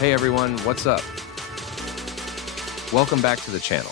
Hey everyone, what's up? Welcome back to the channel.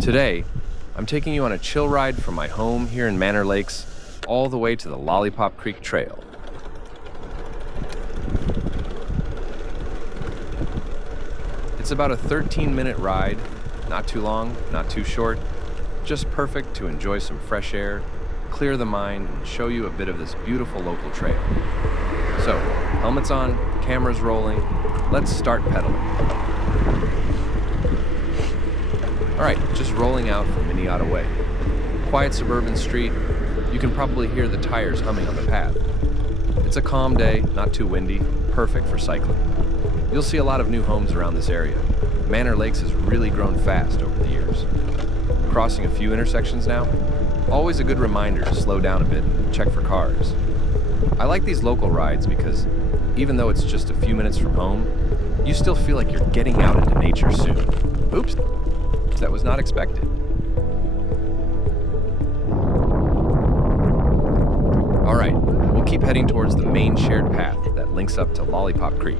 Today, I'm taking you on a chill ride from my home here in Manor Lakes all the way to the Lollypop Creek Trail. It's about a 13-minute ride, not too long, not too short, just perfect to enjoy some fresh air, clear the mind, and show you a bit of this beautiful local trail. So, helmets on, cameras rolling, let's start pedaling. Alright, just rolling out from Miniata Way. Quiet suburban street, you can probably hear the tires humming on the path. It's a calm day, not too windy, perfect for cycling. You'll see a lot of new homes around this area. Manor Lakes has really grown fast over the years. Crossing a few intersections now, always a good reminder to slow down a bit and check for cars. I like these local rides because even though it's just a few minutes from home, you still feel like you're getting out into nature soon. Oops, that was not expected. All right, we'll keep heading towards the main shared path that links up to Lollypop Creek.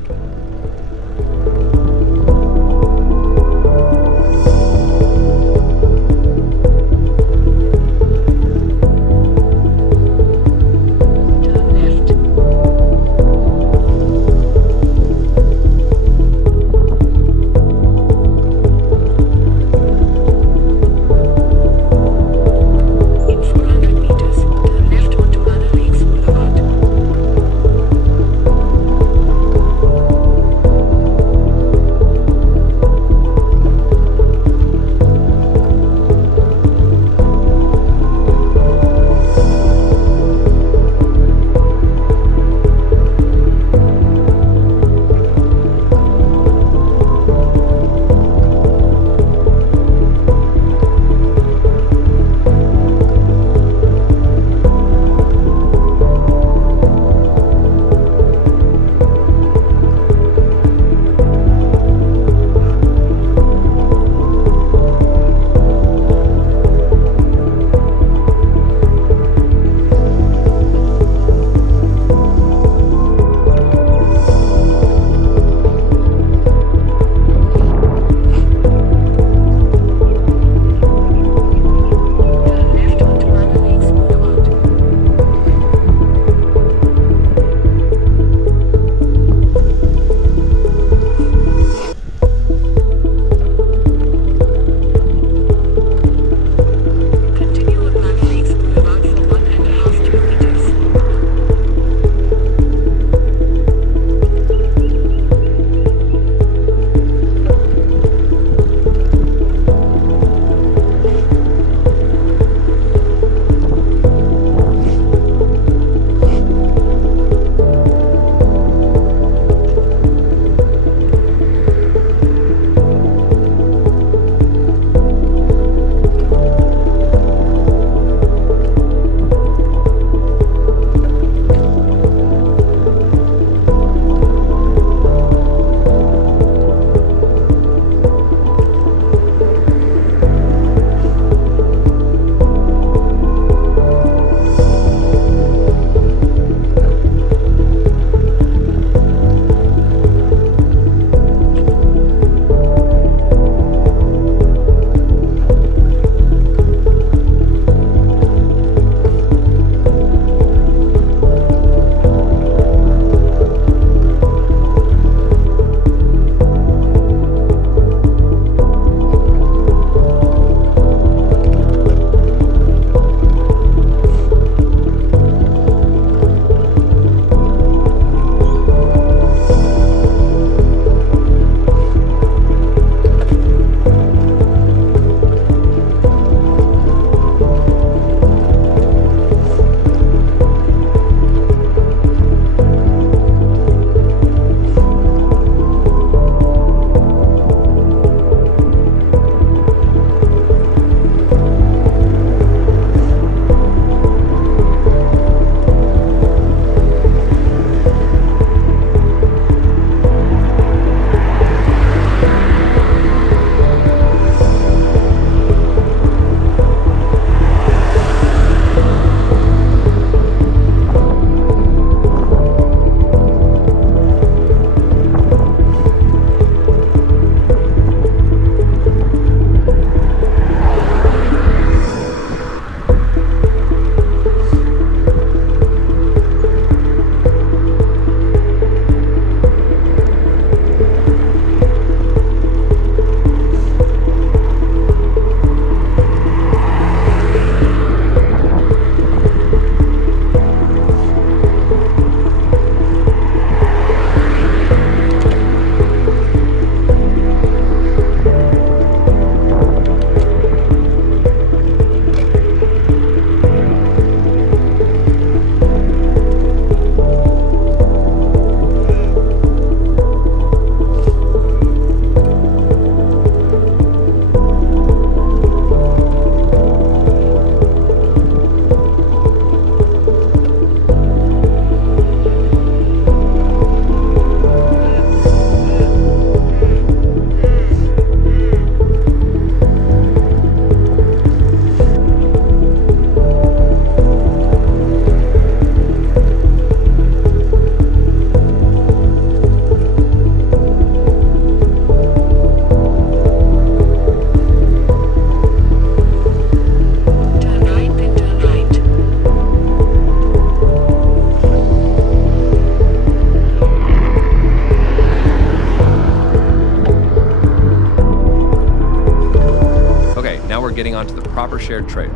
getting onto the proper shared trail.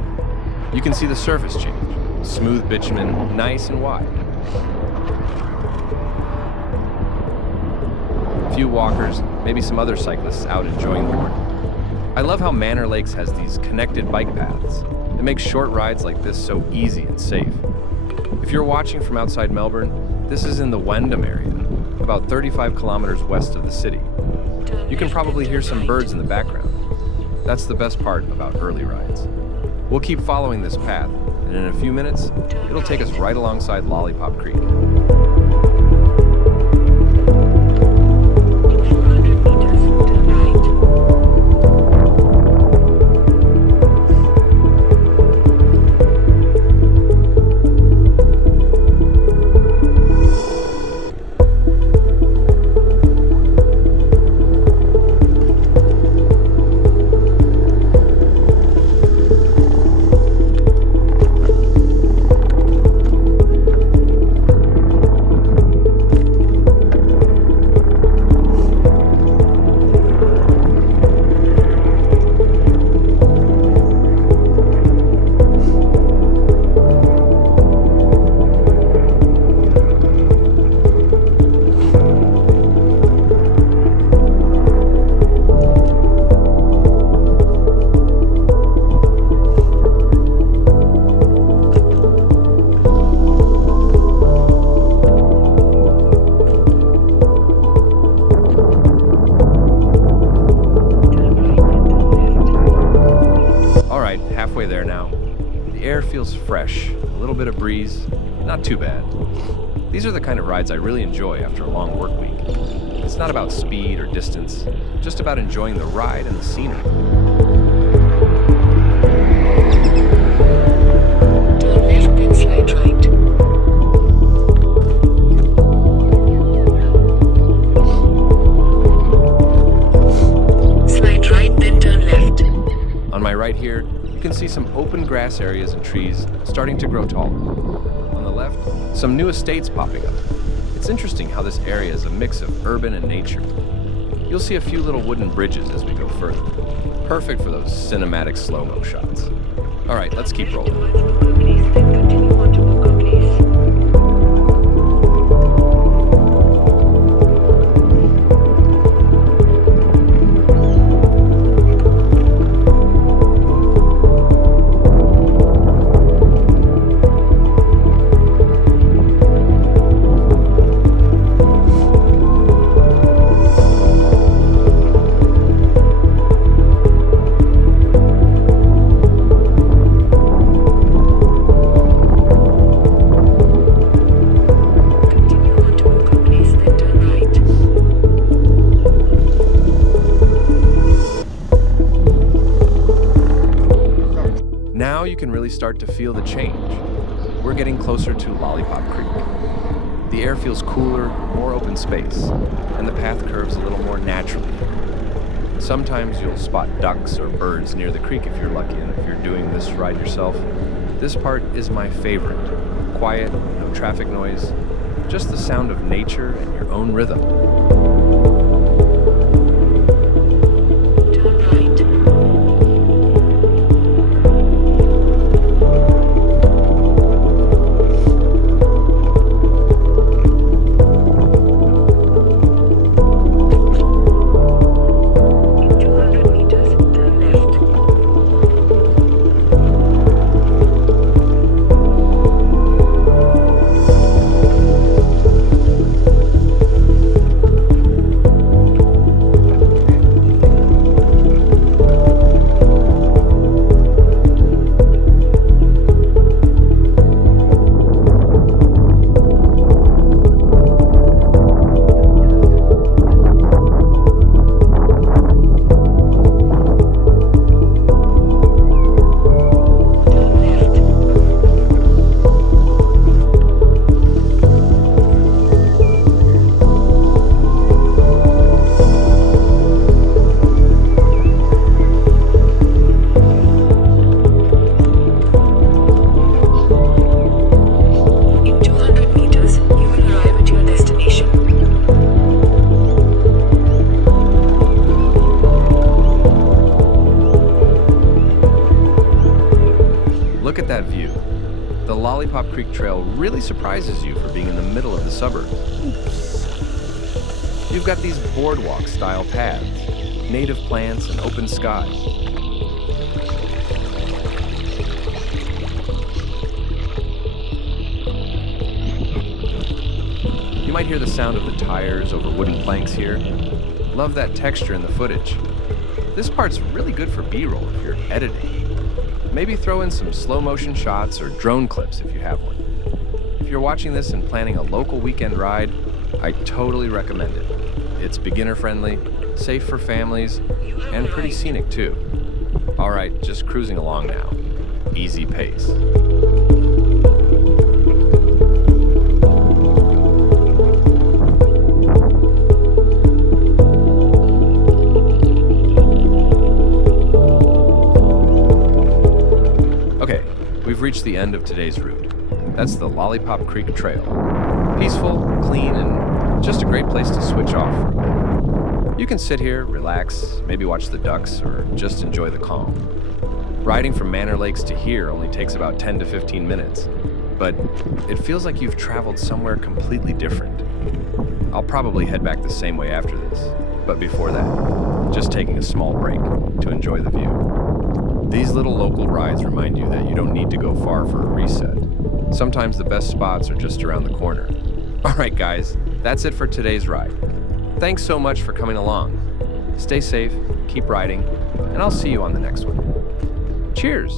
You can see the surface change. Smooth bitumen, nice and wide. A few walkers, maybe some other cyclists out enjoying the morning. I love how Manor Lakes has these connected bike paths. It makes short rides like this so easy and safe. If you're watching from outside Melbourne, this is in the Wyndham area, about 35 kilometers west of the city. You can probably hear some birds in the background. That's the best part about early rides. We'll keep following this path, and in a few minutes, it'll take us right alongside Lollypop Creek. Halfway there now. The air feels fresh, a little bit of breeze, not too bad. These are the kind of rides I really enjoy after a long work week. It's not about speed or distance, just about enjoying the ride and the scenery. Turn left then slide right. Slide right then turn left. On my right here, you can see some open grass areas and trees starting to grow taller. On the left, some new estates popping up. It's interesting how this area is a mix of urban and nature. You'll see a few little wooden bridges as we go further. Perfect for those cinematic slow-mo shots. All right, let's keep rolling. Please then continue on to Walker Place. Now you can really start to feel the change. We're getting closer to Lollypop Creek. The air feels cooler, more open space, and the path curves a little more naturally. Sometimes you'll spot ducks or birds near the creek if you're lucky, and if you're doing this ride yourself. This part is my favorite. Quiet, no traffic noise, just the sound of nature and your own rhythm. Turn right. In 200 meters, turn left. Lollypop Creek Trail really surprises you for being in the middle of the suburbs. You've got these boardwalk-style paths, native plants, and open skies. You might hear the sound of the tires over wooden planks here. Love that texture in the footage. This part's really good for B-roll if you're editing. Maybe throw in some slow-motion shots or drone clips if you have one. If you're watching this and planning a local weekend ride, I totally recommend it. It's beginner-friendly, safe for families, and pretty scenic too. All right, just cruising along now. Easy pace. Okay, we've reached the end of today's route. That's the Lollypop Creek Trail. Peaceful, clean, and just a great place to switch off for a bit. You can sit here, relax, maybe watch the ducks, or just enjoy the calm. Riding from Manor Lakes to here only takes about 10 to 15 minutes, but it feels like you've traveled somewhere completely different. I'll probably head back the same way after this, but before that, just taking a small break to enjoy the view. These little local rides remind you that you don't need to go far for a reset. Sometimes the best spots are just around the corner. All right, guys, that's it for today's ride. Thanks so much for coming along. Stay safe, keep riding, and I'll see you on the next one. Cheers!